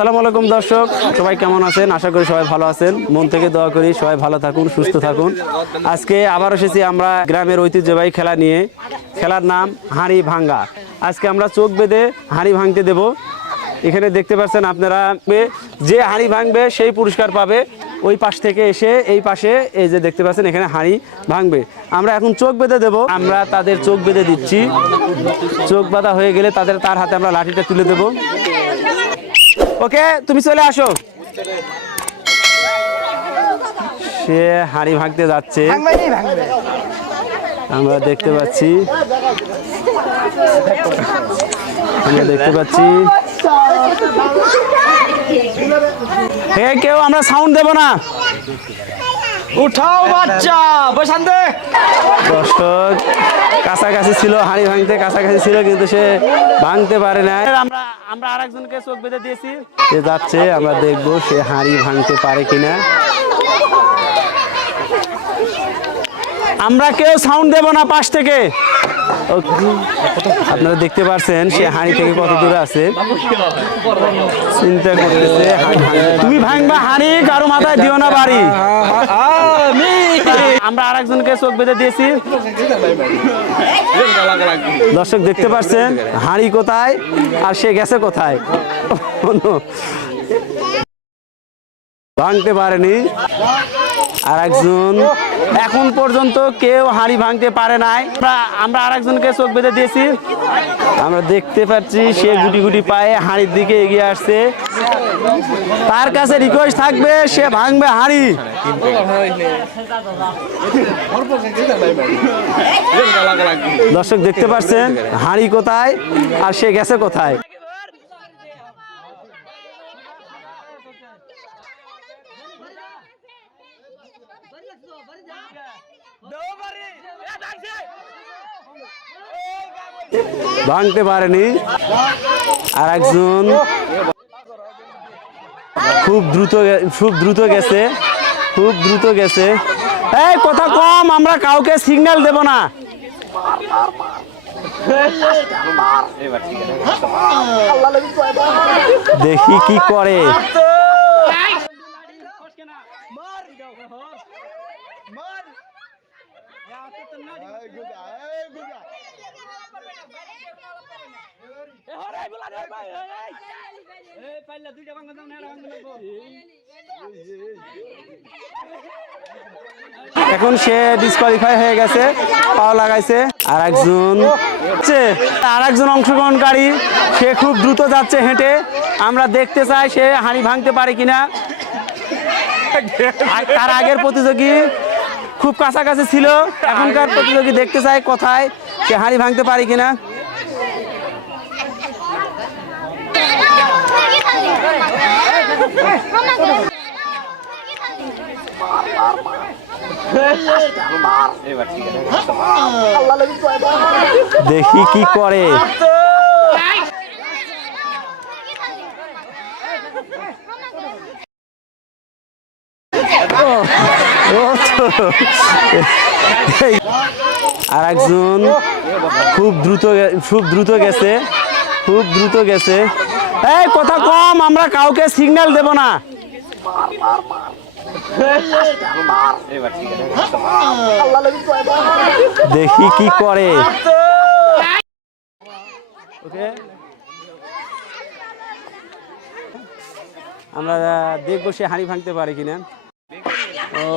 সালাম আলাইকুম দর্শক, সবাই কেমন আছেন? আশা করি সবাই ভালো আছেন। মন থেকে দোয়া করি সবাই ভালো থাকুন, সুস্থ থাকুন। আজকে আবার এসেছি আমরা গ্রামের ঐতিহ্যবাহী খেলা নিয়ে। খেলার নাম হাঁড়ি ভাঙ্গা। আজকে আমরা চোখ বেঁধে হাঁড়ি ভাঙতে দেব। এখানে দেখতে পাচ্ছেন আপনারা, যে হাঁড়ি ভাঙবে সেই পুরস্কার পাবে। ওই পাশ থেকে এসে এই পাশে এই যে দেখতে পাচ্ছেন এখানে হাঁড়ি ভাঙবে। আমরা এখন চোখ বেঁধে দেব। আমরা তাদের চোখ বেঁধে দিচ্ছি। চোখ বাঁধা হয়ে গেলে তাদের তার হাতে আমরা লাঠিটা তুলে দেব। ওকে, তুমি চলে আসো। সে হাড়ি ভাঙতে যাচ্ছে। আমরা দেখতে পাচ্ছি। আমরা দেখতে পাচ্ছি। কেউ আমরা সাউন্ড দেব না। উঠাও বাচ্চা বসান দে দর্শক কাছাকাছি ছিল হাঁড়ি ভাঙতে কাছাকাছি ছিল কিন্তু সে ভাঙতে পারে না আমরা আমরা আরেকজনকে চোখ বেঁধে দিয়েছি। সে যাচ্ছে আমরা দেখব সে হাঁড়ি ভাঙতে পারে কিনা। আমরা কেউ সাউন্ড দেব না পাশ থেকে। ও- আপনারা দেখতে পাচ্ছেন সে হাঁড়ি থেকে কত দূরে আছে। চিন্তা করতেছে হাঁড়ি তুমি ভাঙবা হাঁড়ি কারও মাথায় দিও না বাড়ি। আমরা আরেকজনকে চোখ বেঁধে দিয়েছি। দর্শক দেখতে পাচ্ছেন, হাঁড়ি কোথায় আর সে গেছে কোথায়? ভাঙতে পারেনি। আর একজন এখন পর্যন্ত কেউ হাঁড়ি ভাঙতে পারে নাই। আমরা আরেকজনকে চোখ বেঁধে দিয়েছি। আমরা দেখতে পাচ্ছি, সে গুটি গুটি পায়ে হাঁড়ির দিকে এগিয়ে আসছে। তার কাছে রিকোয়েস্ট থাকবে, সে ভাঙবে হাঁড়ি। দর্শক দেখতে পাচ্ছেন, হাঁড়ি কোথায় আর সে গেছে কোথায়? ভাঙতে পারেনি। আর একজন খুব দ্রুত খুব দ্রুত গেছে খুব দ্রুত গেছে এই কথা কম আমরা কাউকে সিগন্যাল দেব না দেখি কি করে এখন সে ডিসকোয়ালিফাই হয়ে গেছে, পাও লাগাইছে আর একজন আর একজন অংশগ্রহণকারী, সে খুব দ্রুত যাচ্ছে হেঁটে। আমরা দেখতে চাই সে হাঁড়ি ভাঙতে পারে কিনা। তার আগের প্রতিযোগী খুব কাছাকাছি ছিল। এখনকার প্রতিযোগী দেখতে চাই কোথায় সে হাঁড়ি ভাঙতে পারে কিনা। দেখি কি করে। আর একজন খুব দ্রুত খুব দ্রুত গেছে খুব দ্রুত গেছে। এই, কথা কম, আমরা কাউকে সিগন্যাল দেব না। দেখি কি করে। আমরা দেখব সে হাঁড়ি ভাঙতে পারে কিনা। ও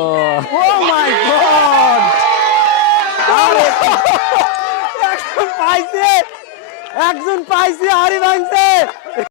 পাইছে, একজন পাইছে, হাঁড়ি ভাঙছে।